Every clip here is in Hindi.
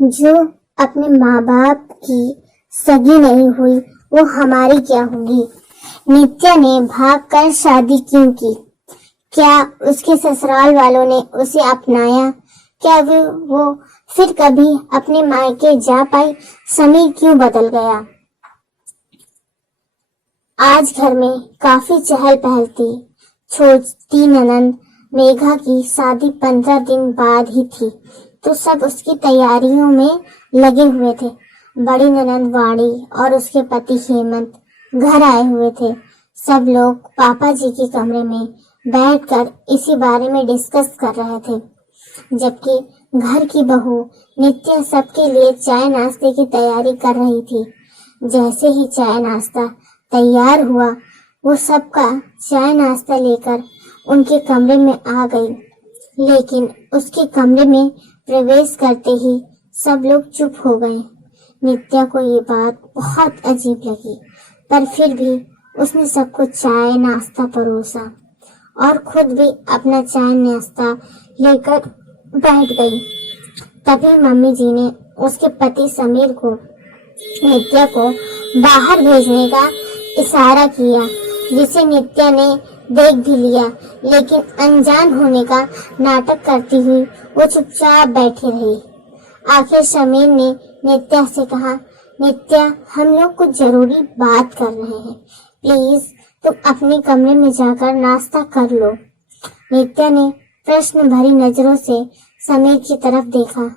जो अपने माँ बाप की सगी नहीं हुई वो हमारी क्या होगी। नित्या ने भागकर शादी क्यों की? क्या उसके ससुराल वालों ने उसे अपनाया? क्या वो फिर कभी अपने मायके जा पाई? समीर क्यों बदल गया? आज घर में काफी चहल पहल थी। छोटी ननंद मेघा की शादी 15 दिन बाद ही थी, तो सब उसकी तैयारियों में लगे हुए थे। बड़ी ननंद वाणी और उसके पति हेमंत घर आए हुए थे। सब लोग पापा जी के कमरे में बैठकर इसी बारे में डिस्कस कर रहे थे, जबकि घर की बहू नित्या सबके लिए चाय नाश्ते की तैयारी कर रही थी। जैसे ही चाय नाश्ता तैयार हुआ, वो सबका चाय नाश्ता लेकर उनके कमरे में आ गई, लेकिन उसके कमरे में प्रवेश करते ही सब लोग चुप हो गए। नित्या को ये बात बहुत अजीब लगी, पर फिर भी उसने सबको चाय नाश्ता परोसा और खुद भी अपना चाय नाश्ता लेकर बैठ गई। तभी मम्मी जी ने उसके पति समीर को नित्या को बाहर भेजने का इशारा किया, जिसे नित्या ने देख भी लिया, लेकिन अनजान होने का नाटक करती हुई वो चुपचाप बैठी रही। आखिर समीर ने नित्या से कहा, नित्या, हम लोग कुछ जरूरी बात कर रहे हैं, प्लीज तुम अपने कमरे में जाकर नाश्ता कर लो। नित्या ने प्रश्न भरी नजरों से समीर की तरफ देखा,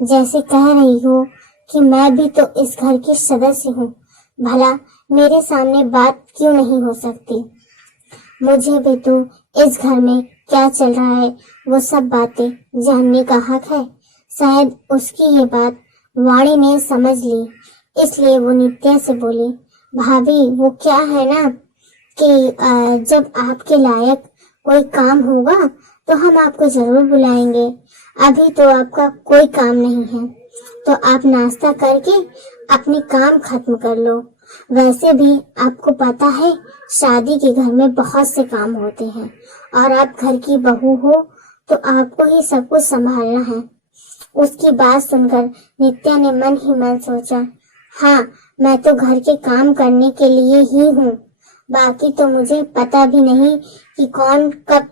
जैसे कह रही हो कि मैं भी तो इस घर की सदस्य हूँ, भला मेरे सामने बात क्यों नहीं हो सकती। मुझे भी तो इस घर में क्या चल रहा है वो सब बातें जानने का हक है। शायद उसकी ये बात वाणी ने समझ ली, इसलिए वो नित्या से बोली, भाभी वो क्या है ना कि जब आपके लायक कोई काम होगा तो हम आपको जरूर बुलाएंगे। अभी तो आपका कोई काम नहीं है, तो आप नाश्ता करके अपने काम खत्म कर लो। वैसे भी आपको पता है शादी के घर में बहुत से काम होते हैं और आप घर की बहू हो तो आपको ही सब कुछ संभालना है। उसकी बात सुनकर नित्या ने मन ही मन सोचा, हाँ मैं तो घर के काम करने के लिए ही हूँ, बाकी तो मुझे पता भी नहीं कि कौन कब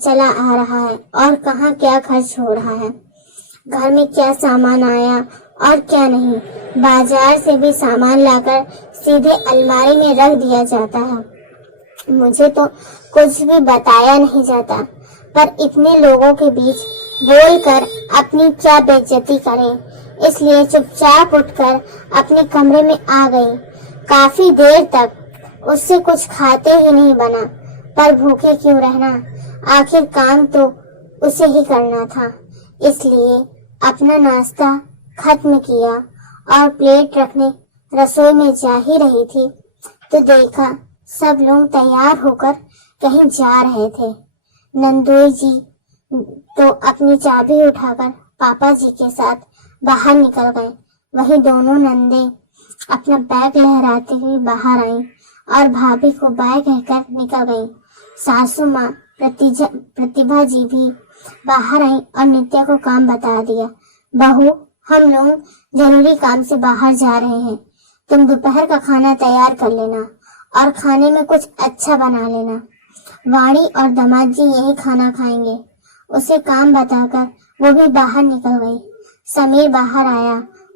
चला आ रहा है और कहाँ क्या खर्च हो रहा है, घर में क्या सामान आया और क्या नहीं। बाजार से भी सामान लाकर सीधे अलमारी में रख दिया जाता है। मुझे तो कुछ भी बताया नहीं जाता, पर इतने लोगों के बीच बोलकर अपनी क्या बेइज्जती करें, इसलिए चुपचाप उठकर अपने कमरे में आ गई। काफी देर तक उससे कुछ खाते ही नहीं बना, पर भूखे क्यों रहना, आखिर काम तो उसे ही करना था। इसलिए अपना नाश्ता खत्म किया और प्लेट रखने रसोई में जा ही रही थी, तो देखा सब लोग तैयार होकर कहीं जा रहे थे। नंदोई जी तो अपनी चाबी उठाकर पापा जी के साथ बाहर निकल गए। वहीं दोनों नंदे अपना बैग लहराते हुए बाहर आई और भाभी को बाय कहकर निकल गई। सासू माँ प्रतिभा जी भी बाहर आई और नित्या को काम बता दिया, बहू हम लोग जरूरी काम से बाहर जा रहे हैं, तुम दोपहर का खाना तैयार कर लेना और खाने में कुछ अच्छा बना लेना। वाणी और दामाद जी यही खाना खाएंगे। उसे काम बताकर वो भी बाहर निकल गई। समीर बाहर आया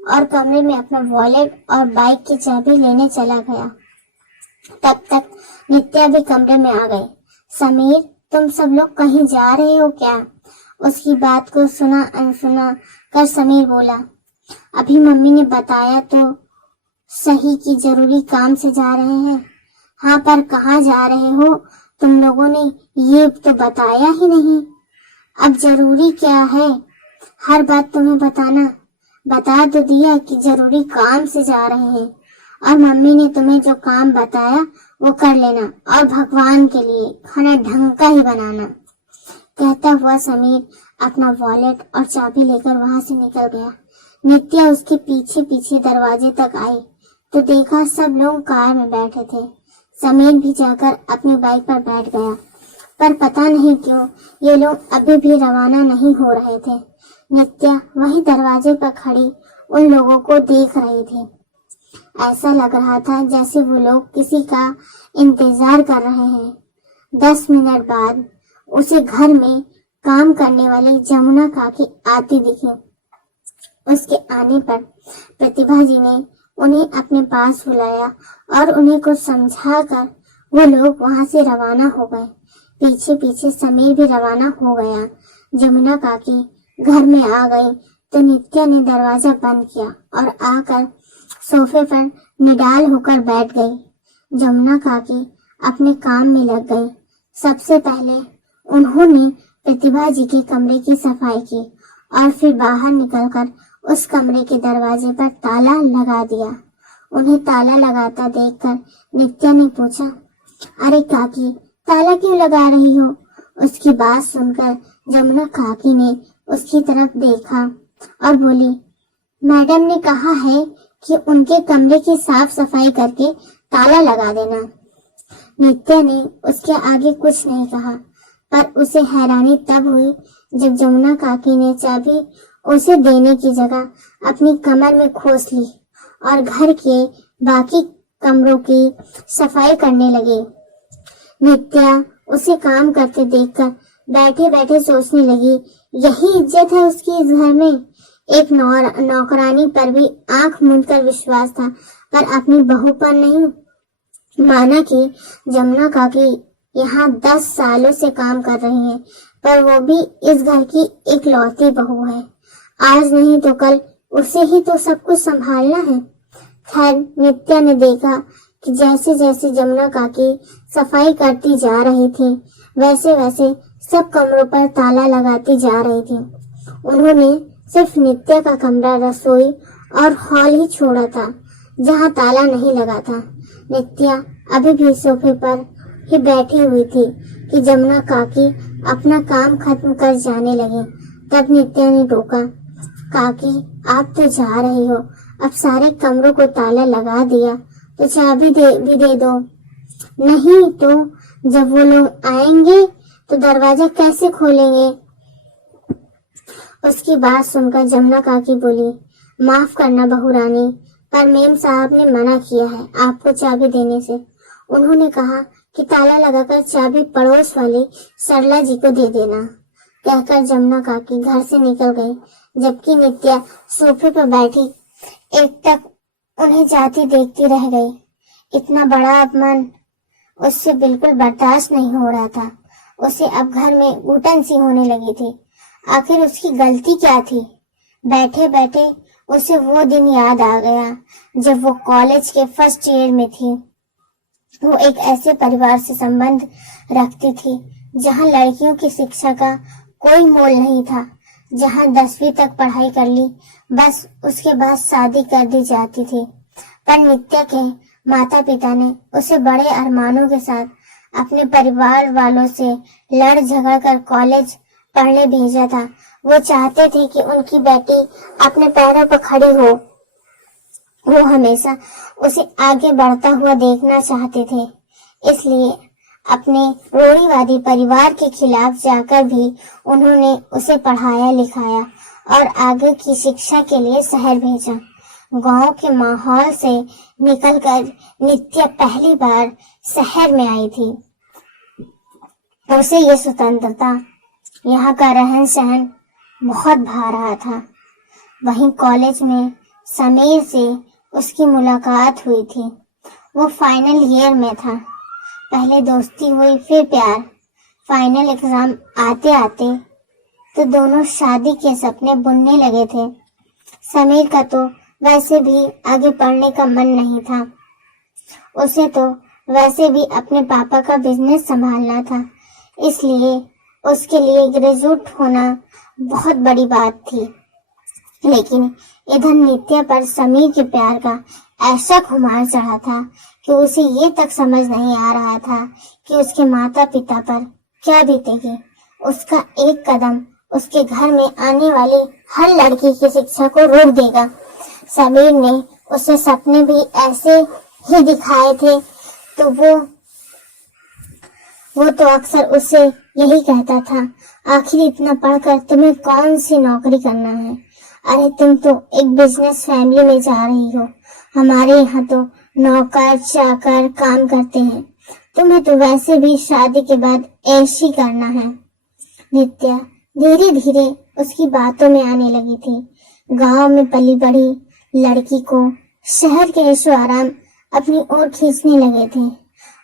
और कमरे में अपना वॉलेट और बाइक की चाबी लेने चला गया। तब तक नित्या भी कमरे में आ गई। समीर, तुम सब लोग कहीं जा रहे हो क्या? उसकी बात को सुना अनसुना कर समीर बोला, अभी मम्मी ने बताया तो सही कि जरूरी काम से जा रहे हैं। हाँ, पर कहाँ जा रहे हो? तुम लोगों ने ये तो बताया ही नहीं। अब जरूरी क्या है? हर बात तुम्हें बताना। बता तो दिया कि जरूरी काम से जा रहे हैं और मम्मी ने तुम्हें जो काम बताया वो कर लेना और भगवान के लिए खाना ढंग का ही बनाना। कहता हुआ समीर अपना वॉलेट और चाबी लेकर वहां से निकल गया। नित्या उसके पीछे पीछे दरवाजे तक आई तो देखा सब लोग कार में बैठे थे। समीर भी जाकर अपनी बाइक पर बैठ गया, पर पता नहीं क्यों ये लोग अभी भी रवाना नहीं हो रहे थे। नित्या वही दरवाजे पर खड़ी उन लोगों को देख रही थी। ऐसा लग रहा था जैसे वो लोग किसी का इंतजार कर रहे हैं। 10 मिनट बाद उसे घर में काम करने वाली जमुना काकी आती दिखी। उसके आने पर प्रतिभा जी ने उन्हें अपने पास बुलाया और उन्हें कुछ समझाकर वो लोग वहां से रवाना हो गए। पीछे पीछे समीर भी रवाना हो गया। जमुना काकी घर में आ गई तो नित्या ने दरवाजा बंद किया और आकर सोफे पर निडाल होकर बैठ गई। जमुना काकी अपने काम में लग गई। सबसे पहले उन्होंने प्रतिभा जी के कमरे की सफाई की और फिर बाहर निकलकर उस कमरे के दरवाजे पर ताला लगा दिया। उन्हें ताला लगाता देखकर नित्या ने पूछा, अरे काकी, ताला क्यों लगा रही हो? उसकी बात सुनकर जमुना काकी ने उसकी तरफ देखा और बोली, मैडम ने कहा है कि उनके कमरे की साफ सफाई करके ताला लगा देना। नित्या ने उसके आगे कुछ नहीं कहा, पर उसे हैरानी तब हुई जब जमुना काकी ने चाबी उसे देने की जगह अपनी कमर में खोस ली और घर के बाकी कमरों की सफाई करने लगी। नित्या उसे काम करते देखकर बैठे बैठे सोचने लगी, यही इज्जत है उसकी इस घर में। एक नौकरानी पर भी आंख मूंद कर विश्वास था, पर अपनी बहू पर नहीं। माना कि जमुना काकी यहाँ 10 सालों से काम कर रही है, पर वो भी इस घर की इकलौती बहू है। आज नहीं तो कल उसे ही तो सब कुछ संभालना है। खैर, नित्या ने देखा कि जैसे जैसे जमुना काकी सफाई करती जा रही थी, वैसे वैसे सब कमरों पर ताला लगाती जा रही थी। उन्होंने सिर्फ नित्या का कमरा, रसोई और हॉल ही छोड़ा था जहाँ ताला नहीं लगा था। नित्या अभी भी सोफे पर ही बैठी हुई थी कि जमुना काकी अपना काम खत्म कर जाने लगी। तब नित्या ने टोका, काकी, आप तो जा रही हो, अब सारे कमरों को ताला लगा दिया तो चाबी भी दे दो। नहीं तो जब वो लोग आएंगे तो दरवाजा कैसे खोलेंगे? उसकी बात सुनकर जमुना काकी बोली, माफ करना बहू रानी, पर मेम साहब ने मना किया है आपको चाबी देने से। उन्होंने कहा कि ताला लगाकर चाबी पड़ोस वाली सरला जी को दे देना। कहकर जमुना काकी घर से निकल गई, जबकि नित्या सोफे पर बैठी एकटक उन्हें जाती देखती रह गई। इतना बड़ा अपमान उससे बिल्कुल बर्दाश्त नहीं हो रहा था। उसे अब घर में घुटन सी होने लगी थी। आखिर उसकी गलती क्या थी? बैठे बैठे उसे वो दिन याद आ गया जब वो कॉलेज के फर्स्ट ईयर में थी। वो एक ऐसे परिवार से संबंध रखती थी जहां लड़कियों की शिक्षा का कोई मोल नहीं था, जहां 10वीं तक पढ़ाई कर ली, बस उसके बाद शादी कर दी जाती थी। पर नित्या के माता पिता ने उसे बड़े अरमानों के साथ अपने परिवार वालों से लड़ झगड़ कर कॉलेज पढ़ने भेजा था। वो चाहते थे कि उनकी बेटी अपने पैरों पर खड़ी हो। वो हमेशा उसे आगे बढ़ता हुआ देखना चाहते थे। इसलिए अपने रूढ़िवादी परिवार के खिलाफ जाकर भी उन्होंने उसे पढ़ाया लिखाया और आगे की शिक्षा के लिए शहर भेजा। गांव के माहौल से निकलकर नित्या पहली बार शहर में आई थी। उसे ये स्वतंत्रता, यहाँ का रहन सहन बहुत भा रहा था। वहीं कॉलेज में समीर से उसकी मुलाकात हुई थी। वो फाइनल ईयर में था। पहले दोस्ती हुई, फिर प्यार। फाइनल एग्जाम आते आते तो दोनों शादी के सपने बुनने लगे थे। समीर का तो वैसे भी आगे पढ़ने का मन नहीं था। उसे तो वैसे भी अपने पापा का बिजनेस संभालना था, इसलिए उसके लिए ग्रेजुएट होना बहुत बड़ी बात थी। लेकिन इधर नित्या पर समीर के प्यार का ऐसा खुमार चढ़ा था कि उसे ये तक समझ नहीं आ रहा था कि उसके माता पिता पर क्या बीतेगी। उसका एक कदम उसके घर में आने वाली हर लड़की की शिक्षा को रोक देगा। समीर ने उसे सपने भी ऐसे ही दिखाए थे, तो वो तो अक्सर उससे यही कहता था, आखिर इतना पढ़कर तुम्हें कौन सी नौकरी करना है? अरे तुम तो एक बिजनेस फैमिली में जा रही हो। हमारे यहाँ तो नौकर चाकर काम करते हैं। तुम्हें तो वैसे भी शादी के बाद ऐश ही करना है। नित्या धीरे धीरे उसकी बातों में आने लगी थी। गांव में पली बड़ी लड़की को शहर के ऐशो आराम अपनी ओर खींचने लगे थे।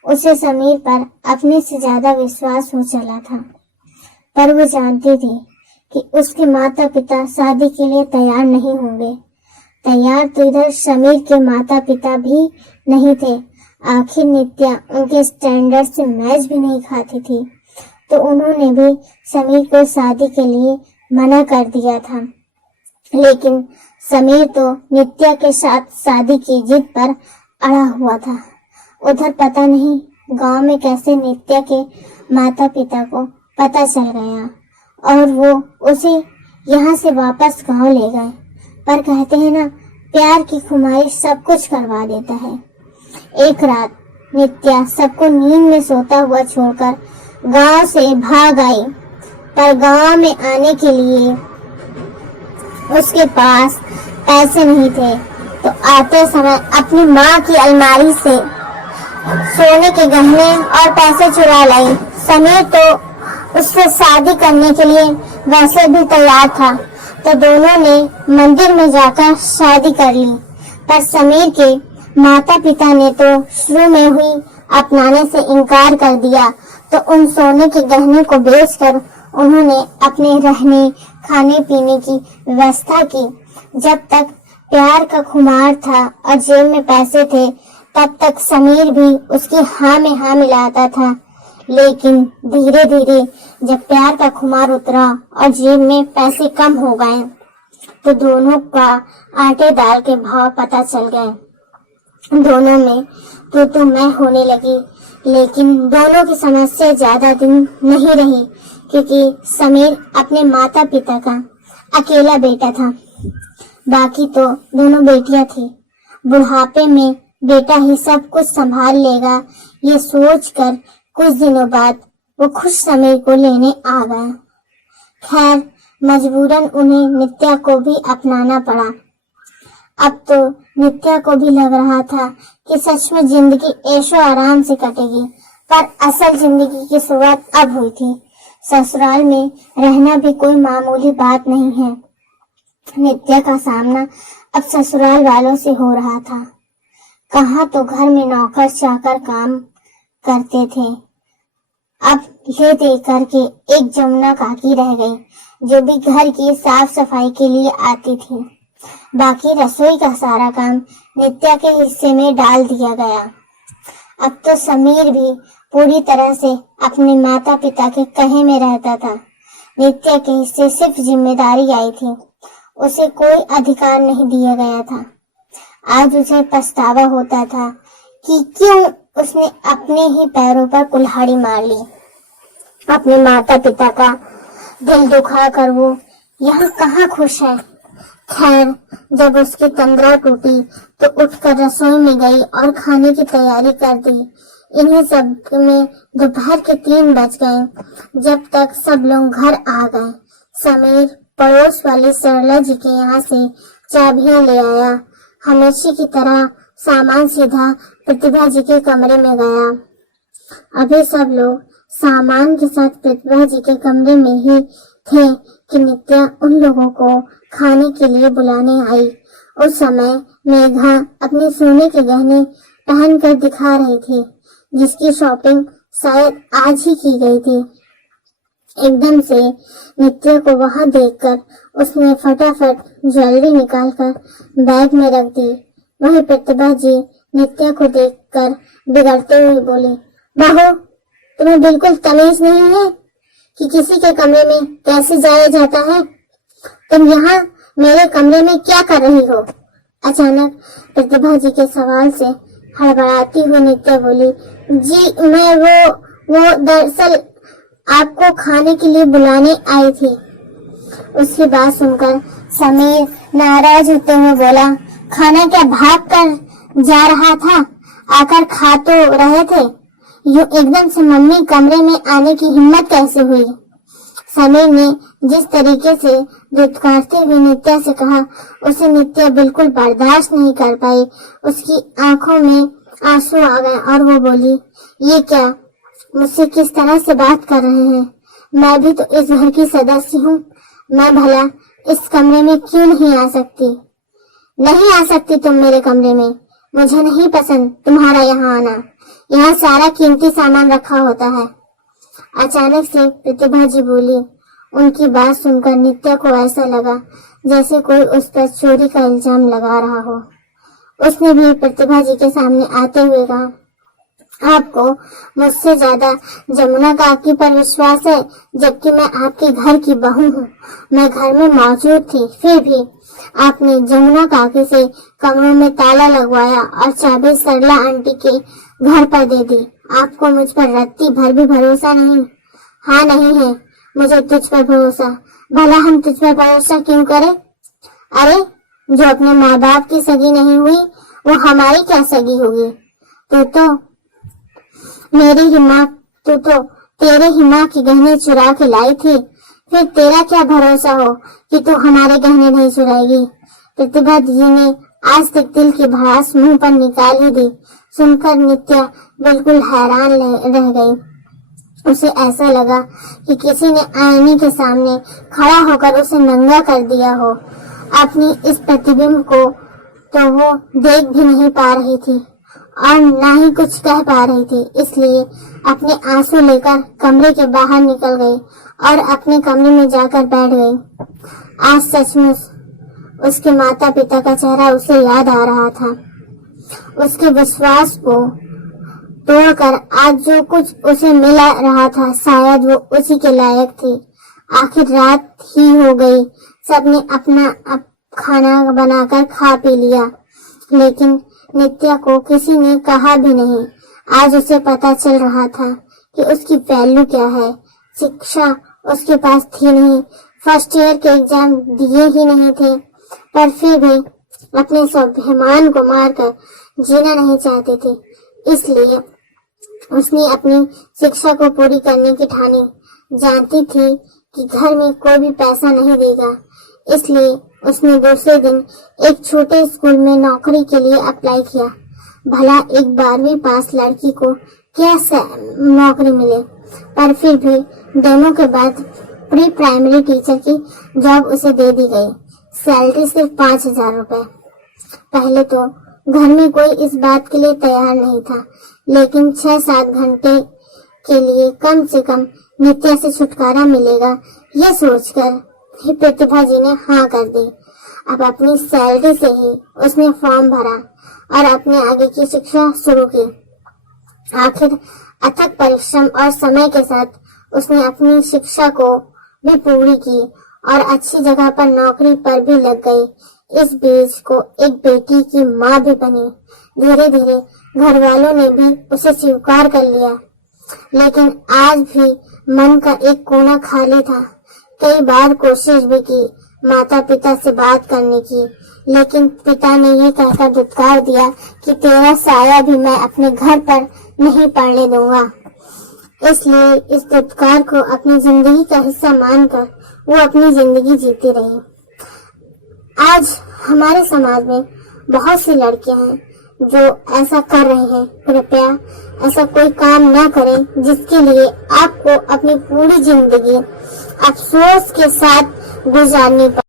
उसे समीर पर अपने से ज्यादा विश्वास हो चला था, पर वो जानती थी कि उसके माता पिता शादी के लिए तैयार नहीं होंगे। तैयार तो इधर समीर के माता पिता भी नहीं थे। आखिर नित्या उनके स्टैंडर्ड से मैच भी नहीं खाती थी, तो उन्होंने भी समीर को शादी के लिए मना कर दिया था। लेकिन समीर तो नित्या के साथ शादी की जिद पर अड़ा हुआ था। उधर पता नहीं गांव में कैसे नित्या के माता पिता को पता चल गया और वो उसे यहाँ से वापस गांव ले गए। पर कहते हैं ना, प्यार की खुमारिश सब कुछ करवा देता है। एक रात नित्या सबको नींद में सोता हुआ छोड़कर गांव से भाग आई, पर गांव में आने के लिए उसके पास पैसे नहीं थे, तो आते समय अपनी माँ की अलमारी से सोने के गहने और पैसे चुरा लाई। समीर तो उससे शादी करने के लिए वैसे भी तैयार था, तो दोनों ने मंदिर में जाकर शादी कर ली। पर समीर के माता पिता ने तो शुरू में हुई अपनाने से इनकार कर दिया, तो उन सोने के गहने को बेचकर उन्होंने अपने रहने खाने पीने की व्यवस्था की। जब तक प्यार का खुमार था और जेब में पैसे थे, तब तक समीर भी उसकी हाँ में हाँ मिलाता था। लेकिन धीरे धीरे जब प्यार का खुमार उतरा और जेब में पैसे कम हो गए, तो दोनों का आटे दाल के भाव पता चल गए। दोनों में तू मैं होने लगी। लेकिन दोनों की समस्या ज्यादा दिन नहीं रही, क्योंकि समीर अपने माता पिता का अकेला बेटा था। बाकी तो दोनों बेटियां थी। बुढ़ापे में बेटा ही सब कुछ संभाल लेगा, ये सोचकर कुछ दिनों बाद वो खुश समीर को लेने आ गया। खैर मजबूरन उन्हें नित्या को भी अपनाना पड़ा। अब तो नित्या को भी लग रहा था कि सच में जिंदगी ऐशो आराम से कटेगी, पर असल जिंदगी की शुरुआत अब हुई थी। ससुराल में रहना भी कोई मामूली बात नहीं है। नित्या का सामना अब ससुराल वालों से हो रहा था। कहाँ तो घर में नौकर चाकर काम करते थे, अब ये देख कर के एक जमुना काकी रह गई, जो भी घर की साफ सफाई के लिए आती थी। बाकी रसोई का सारा काम नित्या के हिस्से में डाल दिया गया। अब तो समीर भी पूरी तरह से अपने माता पिता के कहे में रहता था। नित्या के हिस्से सिर्फ जिम्मेदारी आई थी, उसे कोई अधिकार नहीं दिया गया था। आज उसे पछतावा होता था कि क्यों उसने अपने ही पैरों पर कुल्हाड़ी मार ली। अपने माता पिता का दिल दुखा कर वो यहाँ कहाँ खुश है। खैर जब उसकी तंद्रा टूटी तो उठकर रसोई में गई और खाने की तैयारी कर दी। इन्हीं सब में दोपहर के 3 बज गए। जब तक सब लोग घर आ गए, समीर पड़ोस वाली सरला जी के यहाँ से चाबियां ले आया। हमेशा की तरह सामान सीधा प्रतिभा जी के कमरे में गया। अभी सब लोग सामान के साथ प्रतिभा जी के कमरे में ही थे कि नित्या उन लोगों को खाने के लिए बुलाने आई। उस समय मेघा अपने सोने के गहने पहन कर दिखा रही थी, जिसकी शॉपिंग शायद आज ही की गई थी। एकदम से नित्या को वहां देखकर उसने फटाफट ज्वेलरी निकालकर बैग में रख दी। वही प्रतिभा जी नित्या को देखकर बिगड़ते हुए बोली, बहू तुम्हें बिल्कुल तमीज नहीं है कि किसी के कमरे में कैसे जाया जाता है? तुम यहाँ मेरे कमरे में क्या कर रही हो? अचानक प्रतिभा जी के सवाल से हड़बड़ाती हुई नित्या बोली, जी मैं वो दरअसल आपको खाने के लिए बुलाने आई थी। उसकी बात सुनकर समीर नाराज होते हुए बोला, खाना क्या भाग कर जा रहा था? आकर खा तो रहे थे। यूं एकदम से मम्मी कमरे में आने की हिम्मत कैसे हुई? समीर ने जिस तरीके से दुत्कारते हुए नित्या से कहा, उसे नित्या बिल्कुल बर्दाश्त नहीं कर पाई। उसकी आंखों में आंसू आ गए और वो बोली, ये क्या, मुझसे किस तरह से बात कर रहे हैं? मैं भी तो इस घर की सदस्य हूँ। मैं भला इस कमरे में क्यों नहीं आ सकती? नहीं आ सकती तुम मेरे कमरे में। मुझे नहीं पसंद तुम्हारा यहाँ आना। यहाँ सारा कीमती सामान रखा होता है। अचानक से प्रतिभा जी बोली। उनकी बात सुनकर नित्या को ऐसा लगा जैसे कोई उस पर चोरी का इल्जाम लगा रहा हो। उसने भी प्रतिभा जी के सामने आते हुए कहा, आपको मुझसे ज्यादा जमुना काकी पर विश्वास है, जबकि मैं आपके घर की बहू हूँ। मैं घर में मौजूद थी, फिर भी आपने जमुना काकी से कमरों में ताला लगवाया और चाबी सरला आंटी के घर पर दे दी। आपको मुझ पर रत्ती भर भी भरोसा नहीं? हाँ, नहीं है मुझे तुझ पर भरोसा। भला हम तुझ पर भरोसा क्यों करें? अरे, जो अपने माँ बाप की सगी नहीं हुई वो हमारी क्या सगी होगी? तू तो तेरे ही माँ की गहने चुरा के लाई थी, फिर तेरा क्या भरोसा हो कि तू हमारे गहने नहीं चुराएगी? प्रतिभा जी ने आज तक दिल की भड़ास मुंह पर निकाल ही दी। सुनकर नित्या बिल्कुल हैरान रह गई। उसे ऐसा लगा कि किसी ने आईने के सामने खड़ा होकर उसे नंगा कर दिया हो। अपनी इस प्रतिबिंब को तो वो देख भी नहीं पा रही थी और ना ही कुछ कह पा रही थी, इसलिए अपने आंसू लेकर कमरे के बाहर निकल गई और अपने कमरे में जाकर बैठ गई। आज सचमुच उसके माता पिता का चेहरा उसे याद आ रहा था। उसके विश्वास को तोड़कर आज जो कुछ उसे मिला रहा था, शायद वो उसी के लायक थी। आखिर रात ही हो गई, सबने अपना खाना बनाकर खा पी लिया, लेकिन नित्या को किसी ने कहा भी नहीं। आज उसे पता चल रहा था कि उसकी वैल्यू क्या है। शिक्षा उसके पास थी नहीं, फर्स्ट ईयर के एग्जाम दिए ही नहीं थे, पर फिर भी अपने स्वाभिमान को मारकर जीना नहीं चाहती थी। इसलिए उसने अपनी शिक्षा को पूरी करने की ठानी। जानती थी कि घर में कोई भी पैसा नहीं देगा, इसलिए उसने दूसरे दिन एक छोटे स्कूल में नौकरी के लिए अप्लाई किया। भला एक 12वीं पास लड़की को क्या नौकरी मिले, पर फिर भी डेमो के बाद प्री प्राइमरी टीचर की जॉब उसे दे दी गई। सैलरी सिर्फ 5,000 रुपए। पहले तो घर में कोई इस बात के लिए तैयार नहीं था, लेकिन 6-7 घंटे के लिए कम से कम नित्या से छुटकारा मिलेगा, ये सोचकर ही प्रतिभा जी ने हाँ कर दी। अब अपनी सैलरी से ही उसने फॉर्म भरा और अपने आगे की शिक्षा शुरू की। आखिर अथक परिश्रम और समय के साथ उसने अपनी शिक्षा को भी पूरी की और अच्छी जगह पर नौकरी पर भी लग गई। इस बीच को एक बेटी की माँ भी बनी। धीरे धीरे घर वालों ने भी उसे स्वीकार कर लिया, लेकिन आज भी मन का एक कोना खाली था। कई बार कोशिश भी की माता पिता से बात करने की, लेकिन पिता ने ये कहकर धुतकार दिया कि तेरा साया भी मैं अपने घर पर नहीं पड़ने दूंगा। इसलिए इस धुतकार को अपनी जिंदगी का हिस्सा मानकर वो अपनी जिंदगी जीती रही। आज हमारे समाज में बहुत सी लड़कियां हैं जो ऐसा कर रही हैं। कृपया ऐसा कोई काम न करें जिसके लिए आपको अपनी पूरी जिंदगी अफसोस के साथ गुजारनी पड़े।